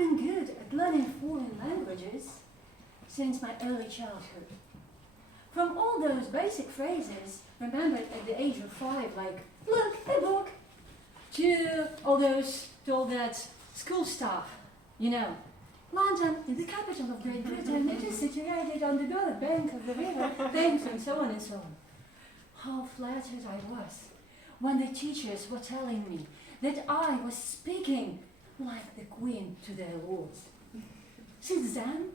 been good at learning foreign languages since my early childhood. From all those basic phrases remembered at the age of 5, like, look, a book, to all that school stuff, you know. London is the capital of Great Britain. It is situated on the northern bank of the river Thames, and so on and so on. How flattered I was when the teachers were telling me that I was speaking like the Queen to their lords. Since then,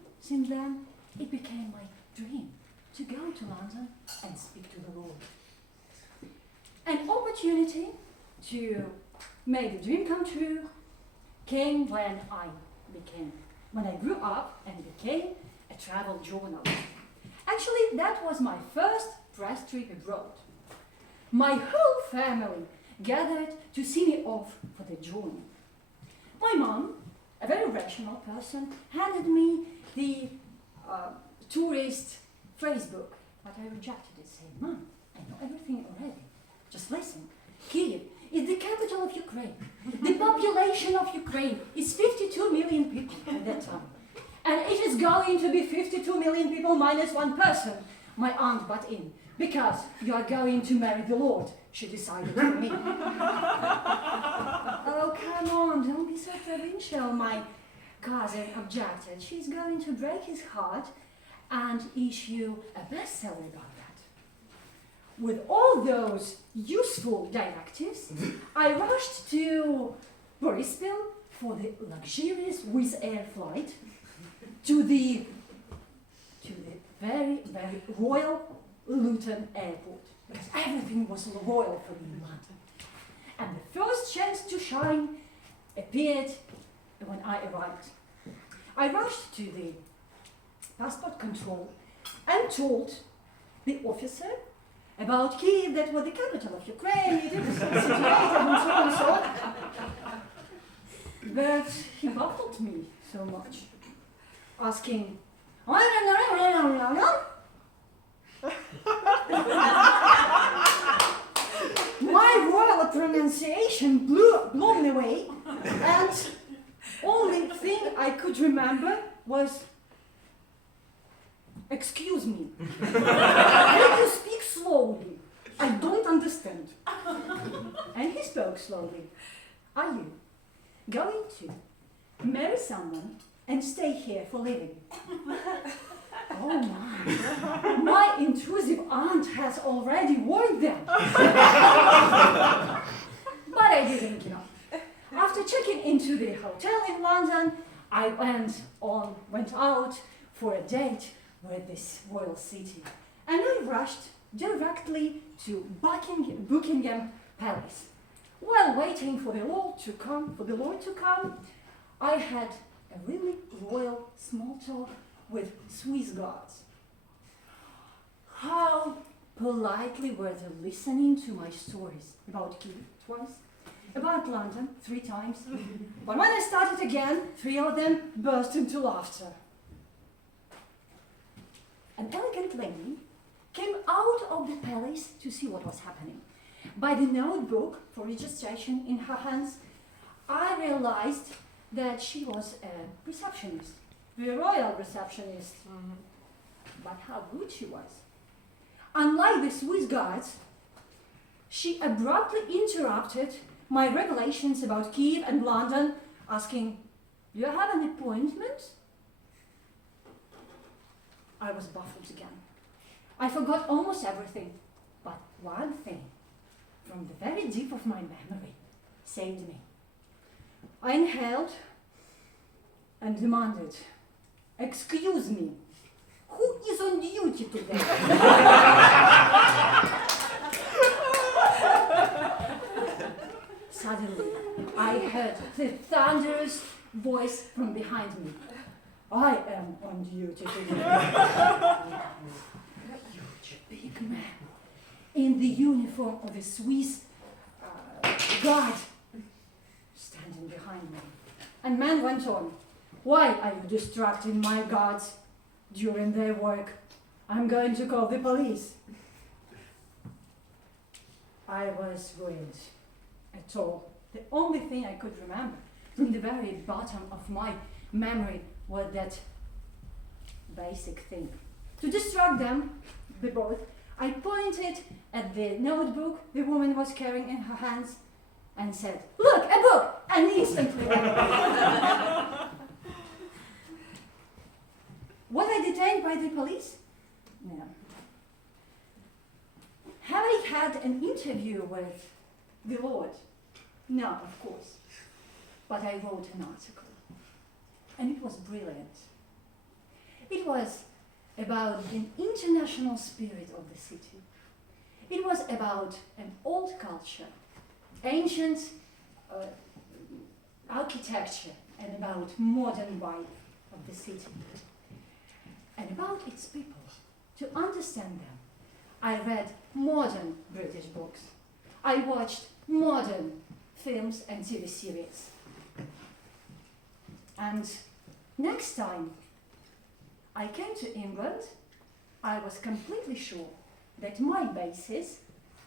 it became my dream to go to London and speak to the Lord. An opportunity to make the dream come true came when I grew up and became a travel journalist. Actually, that was my first press trip abroad. My whole family gathered to see me off for the journey. My mom, a very rational person, handed me the tourist phrase book, but I rejected it, saying, Mom, I know everything already. Just listen. Kyiv is the capital of Ukraine. The population of Ukraine is 52 million people at that time. And it is going to be 52 million people minus one person. My aunt butt in. Because you are going to marry the Lord, she decided for me. Oh, come on, don't be so provincial, my cousin objected. She's going to break his heart and issue a bestseller about that. With all those useful directives, I rushed to Boryspil for the luxurious Wizz Air flight to the very, very royal Luton Airport, because everything was royal for me in London. And the first chance to shine appeared when I arrived. I rushed to the passport control and told the officer about Kyiv, that was the capital of Ukraine, it is situated and so on and so on. But he baffled me so much, asking, my royal pronunciation blew me away, and only thing I could remember was, excuse me, can you speak slowly? I don't understand. And he spoke slowly. Are you going to marry someone and stay here for living? Oh my, my intrusive aunt has already warned them. But I didn't give up. After checking into the hotel in London, I went out for a date with this royal city. And I rushed directly to Buckingham Palace. While waiting for the Lord to come, I had a really royal small talk with Swiss guards. How politely were they listening to my stories about Kyiv twice, about London 3 times. But when I started again, 3 of them burst into laughter. An elegant lady came out of the palace to see what was happening. By the notebook for registration in her hands, I realized that she was a receptionist. The royal receptionist. But how good she was. Unlike the Swiss guards, she abruptly interrupted my revelations about Kyiv and London, asking, do you have an appointment? I was baffled again. I forgot almost everything, but one thing, from the very deep of my memory, saved me. I inhaled and demanded, excuse me, who is on duty today? Suddenly, I heard the thunderous voice from behind me. I am on duty today. A huge, big man in the uniform of a Swiss guard standing behind me. And man went on. Why are you distracting my guards during their work? I'm going to call the police. I was ruined at all. The only thing I could remember from the very bottom of my memory was that basic thing. To distract them, the both, I pointed at the notebook the woman was carrying in her hands and said, "Look, a book!" And instantly was I detained by the police? No. Have I had an interview with the Lord? No, of course. But I wrote an article. And it was brilliant. It was about the international spirit of the city. It was about an old culture, ancient architecture, and about modern vibe of the city. And about its people. To understand them, I read modern British books. I watched modern films and TV series. And next time I came to England, I was completely sure that my basis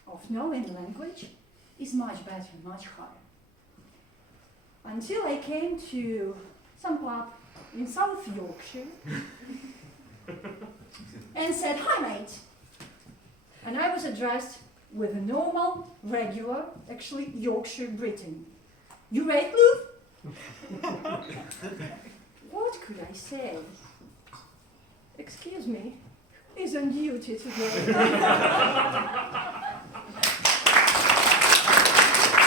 of knowing language is much better, much higher. Until I came to some pub in South Yorkshire and said, "Hi, mate." And I was addressed with a normal, regular, actually Yorkshire Briton. "You right, Lou?" What could I say? "Excuse me, he's on duty today."